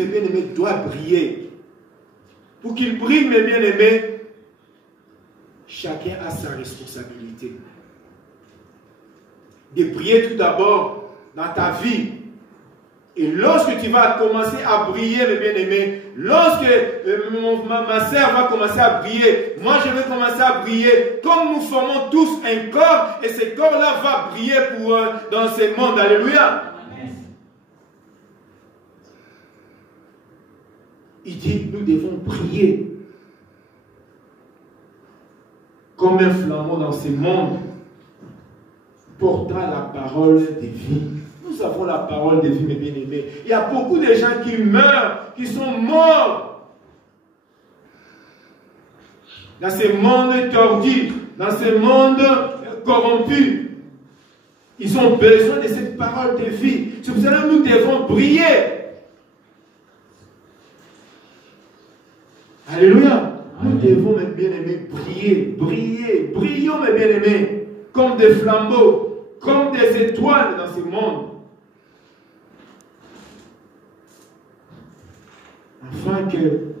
mes bien-aimés, doit briller. Pour qu'il brille, mes bien-aimés, chacun a sa responsabilité. De briller tout d'abord dans ta vie. Et lorsque tu vas commencer à briller, mes bien-aimés, lorsque ma sœur va commencer à briller, moi je vais commencer à briller, comme nous formons tous un corps, et ce corps-là va briller dans ce monde. Alléluia. Il dit, nous devons briller comme un flambeau dans ce monde, portant la parole de vie. Nous avons la parole de vie, mes bien-aimés. Il y a beaucoup de gens qui meurent, qui sont morts dans ce monde tordu, dans ce monde corrompu. Ils ont besoin de cette parole de vie. C'est pour cela que nous devons briller. Alléluia. Nous devons, mes bien-aimés, briller, briller, brillons, mes bien-aimés, comme des flambeaux, comme des étoiles dans ce monde. Afin que,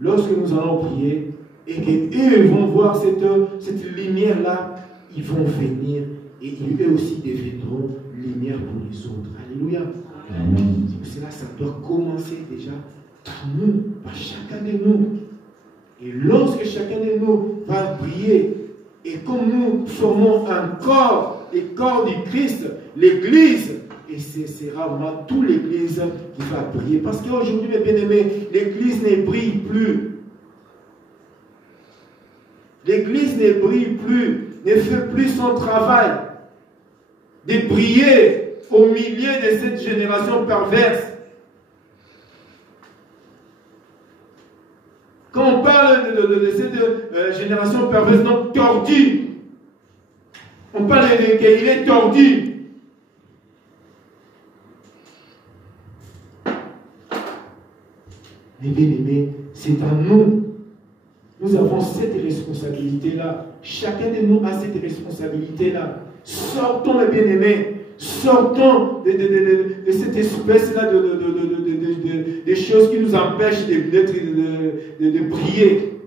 lorsque nous allons prier, et qu'eux vont voir cette lumière-là, ils vont venir, et eux aussi deviendront lumière pour les autres. Alléluia. C'est pour cela que ça doit commencer déjà par nous, par chacun de nous. Et lorsque chacun de nous va briller, et comme nous formons un corps, le corps du Christ, l'Église, et ce sera vraiment toute l'Église qui va briller. Parce qu'aujourd'hui, mes bien-aimés, l'Église ne brille plus. L'Église ne brille plus, ne fait plus son travail de briller au milieu de cette génération perverse. Quand on parle de cette génération perverse, donc tordue, on parle qu'il est tordu. Mais bien aimés, c'est à nous. Nous avons cette responsabilité-là. Chacun de nous a cette responsabilité-là. Sortons, mes bien-aimés. Sortons de cette espèce-là de choses qui nous empêchent de briller,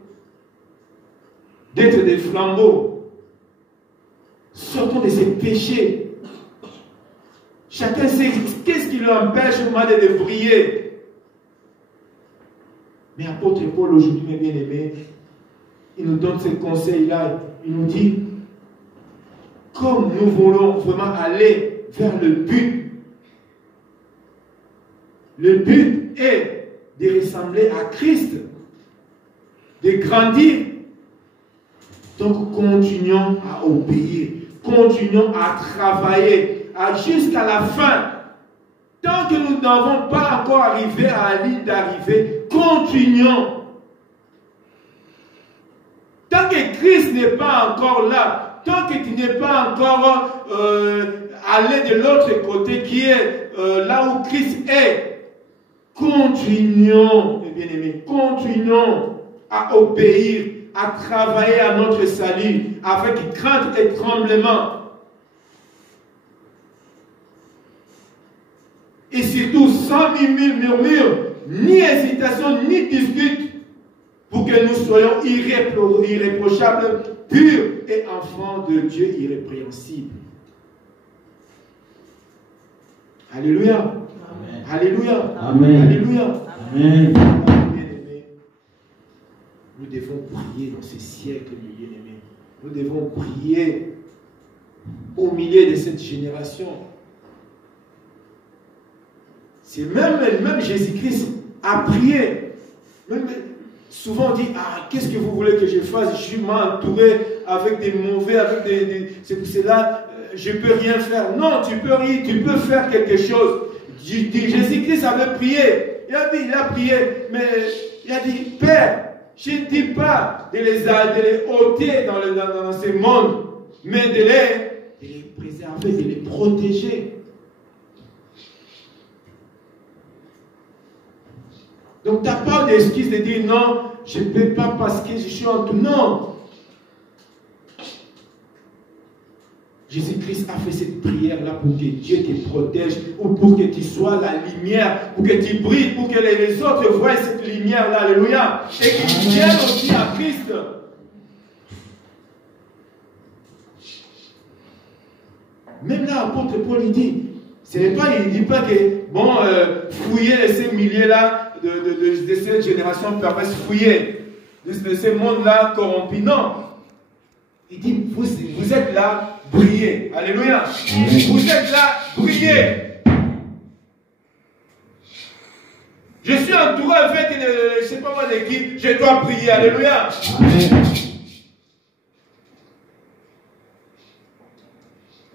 d'être des flambeaux. Sortons de ces péchés. Chacun sait qu'est-ce qui l'empêche de briller. Mais apôtre Paul, aujourd'hui, mes bien-aimés, il nous donne ce conseil-là. Il nous dit, comme nous voulons vraiment aller vers le but est de ressembler à Christ, de grandir. Donc, continuons à obéir, continuons à travailler jusqu'à la fin. Tant que nous n'avons pas encore arrivé à la ligne d'arrivée, continuons. Tant que Christ n'est pas encore là, tant que tu n'es pas encore allé de l'autre côté qui est là où Christ est, continuons, mes bien-aimés, continuons à obéir, à travailler à notre salut avec crainte et tremblement. Et surtout sans murmure, ni hésitation, ni dispute, pour que nous soyons irréprochables, purs et enfants de Dieu irrépréhensibles. Alléluia. Amen. Alléluia. Amen. Alléluia. Amen. Bien-aimés, nous devons prier dans ces siècles, bien-aimés. Nous devons prier au milieu de cette génération. C'est même Jésus-Christ a prié. Même, souvent on dit, ah, qu'est-ce que vous voulez que je fasse? Je suis mal entouré avec des mauvais, c'est pour cela, je ne peux rien faire. Non, tu peux faire quelque chose. Jésus-Christ avait prié. Il a prié, mais il a dit, Père, je ne dis pas de les ôter dans ce monde, mais de les préserver, de les protéger. Donc, tu n'as pas d'excuse de dire non, je ne peux pas parce que je suis en tout. Non. Jésus-Christ a fait cette prière-là pour que Dieu te protège, ou pour que tu sois la lumière, pour que tu brilles, pour que les autres voient cette lumière-là. Alléluia. Et qu'ils viennent aussi à Christ. Même là, l'apôtre Paul, il dit, il ne dit pas que, bon, fouillez ces milliers-là de cette génération perverse, fouillez de ce monde-là corrompu. Non. Il dit, vous êtes là, brillez. Alléluia. Vous êtes là, brillez. Je suis entouré avec, je ne sais pas moi de qui, je dois prier. Alléluia. Amen.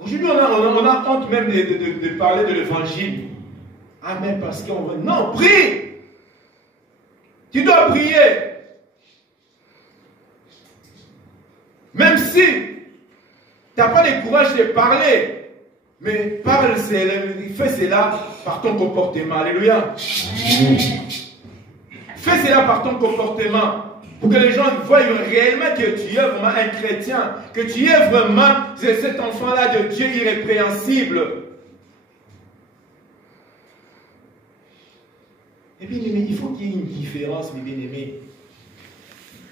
Aujourd'hui, on a honte même de parler de l'évangile. Amen, parce qu'on veut. Non, prie. Tu dois prier. Même si tu n'as pas le courage de parler, mais parle, fais cela par ton comportement. Alléluia. Fais cela par ton comportement. Pour que les gens voient réellement que tu es vraiment un chrétien, que tu es vraiment cet enfant-là de Dieu irrépréhensible. Et bien aimé, il faut qu'il y ait une différence, mes bien-aimés.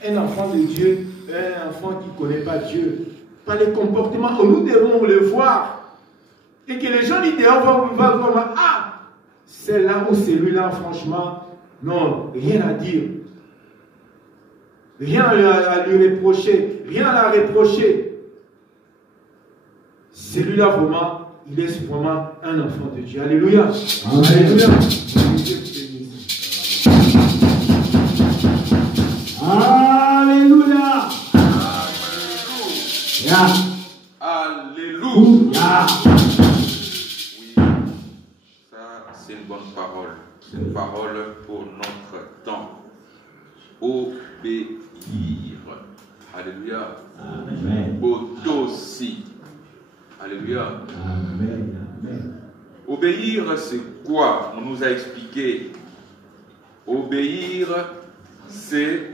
Un enfant de Dieu, un enfant qui ne connaît pas Dieu, par les comportements, nous devons le voir. Et que les gens dehors vont voir, ah, c'est là ou celui-là, franchement, non, rien à dire. Rien à lui reprocher, rien à la reprocher. Celui-là, vraiment, il est vraiment un enfant de Dieu. Alléluia. Alléluia. Alléluia. Alléluia. Oui, ça c'est une bonne parole. C'est une parole pour notre temps. Obéir. Alléluia. Amen. Aussi. Alléluia. Amen. Amen. Obéir, c'est quoi? On nous a expliqué. Obéir, c'est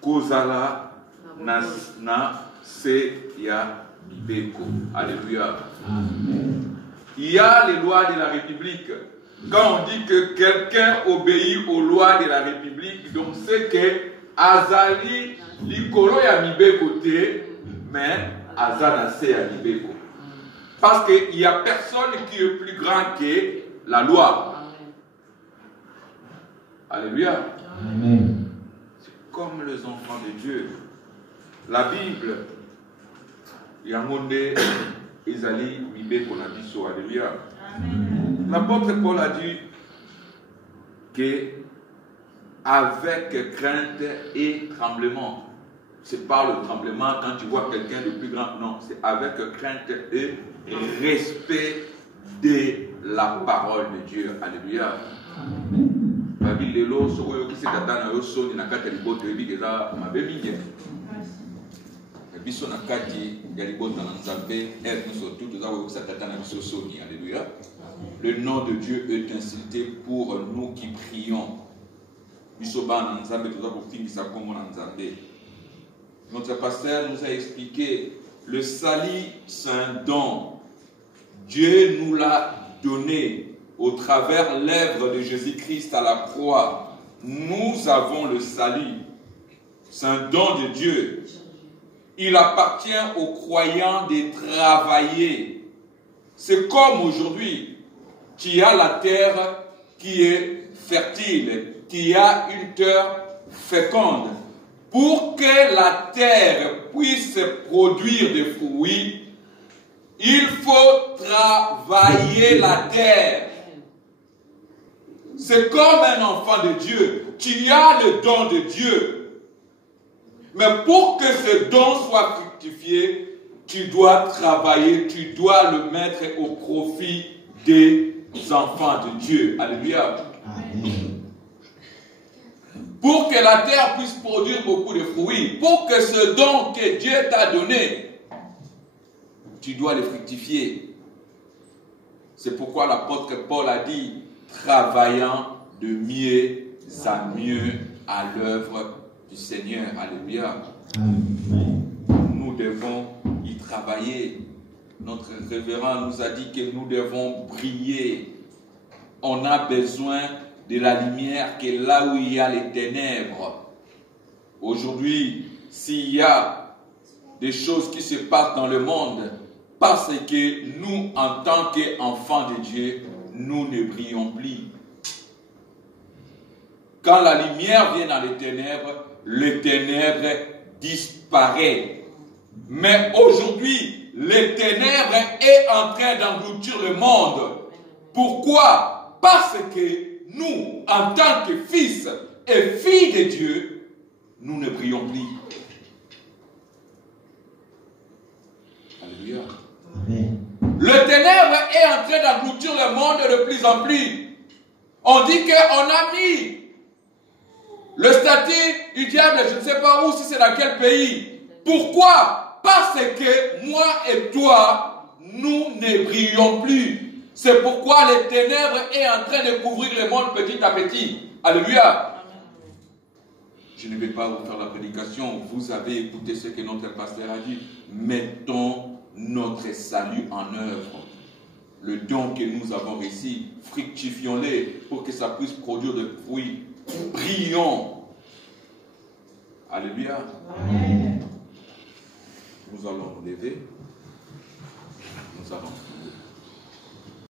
Kozala na se ya bibeko. Alléluia. Amen. Il y a les lois de la République. Quand on dit que quelqu'un obéit aux lois de la République, donc c'est que Azali likolo ya mibeko te, mais Azana se ya mibeko. Parce qu'il n'y a personne qui est plus grand que la loi. Alléluia. Amen. C'est comme les enfants de Dieu. La Bible, il y a un monde, Ezali mibeko na biso. Alléluia. L'apôtre Paul a dit que avec crainte et tremblement, c'est pas le tremblement quand tu vois quelqu'un de plus grand, non, c'est avec crainte et respect de la parole de Dieu. Alléluia. La Bible de l'eau, ce qui s'est atteint au sol, il n'a qu'à te dire que tu es là, ma bébé. Biso na kati ya libota na nzambe et nous surtout nous avons satata na biso soni. Alléluia. Le nom de Dieu est insulté pour nous qui prions. Biso ba na nzambe tu avons fini sa comme na nzambe. Notre pasteur nous a expliqué le salut c'est un don. Dieu nous l'a donné au travers l'œuvre de Jésus-Christ à la croix. Nous avons le salut. C'est un don de Dieu. Il appartient aux croyants de travailler. C'est comme aujourd'hui, tu as la terre qui est fertile, qui a une terre féconde. Pour que la terre puisse produire des fruits, il faut travailler la terre. C'est comme un enfant de Dieu. Tu as le don de Dieu. Mais pour que ce don soit fructifié, tu dois travailler, tu dois le mettre au profit des enfants de Dieu. Alléluia. Amen. Pour que la terre puisse produire beaucoup de fruits, pour que ce don que Dieu t'a donné, tu dois le fructifier. C'est pourquoi l'apôtre Paul a dit, travaillant de mieux à mieux à l'œuvre du Seigneur. Alléluia. Amen. Nous devons y travailler. Notre révérend nous a dit que nous devons briller. On a besoin de la lumière qui est là où il y a les ténèbres. Aujourd'hui, s'il y a des choses qui se passent dans le monde, parce que nous, en tant qu'enfants de Dieu, nous ne brillons plus. Quand la lumière vient dans les ténèbres disparaissent. Mais aujourd'hui, les ténèbres est en train d'engloutir le monde. Pourquoi? Parce que nous, en tant que fils et filles de Dieu, nous ne brillons plus. Alléluia. Amen. Le ténèbre est en train d'engloutir le monde de plus en plus. On dit qu'on a mis le statut du diable, je ne sais pas où, si c'est dans quel pays. Pourquoi? Parce que moi et toi, nous ne brillons plus. C'est pourquoi les ténèbres est en train de couvrir le monde petit à petit. Alléluia. Je ne vais pas vous faire la prédication. Vous avez écouté ce que notre pasteur a dit. Mettons notre salut en œuvre. Le don que nous avons reçu, fructifions-les pour que ça puisse produire des fruits. Brillons. Alléluia. Amen. Nous allons nous lever. Nous allons prier.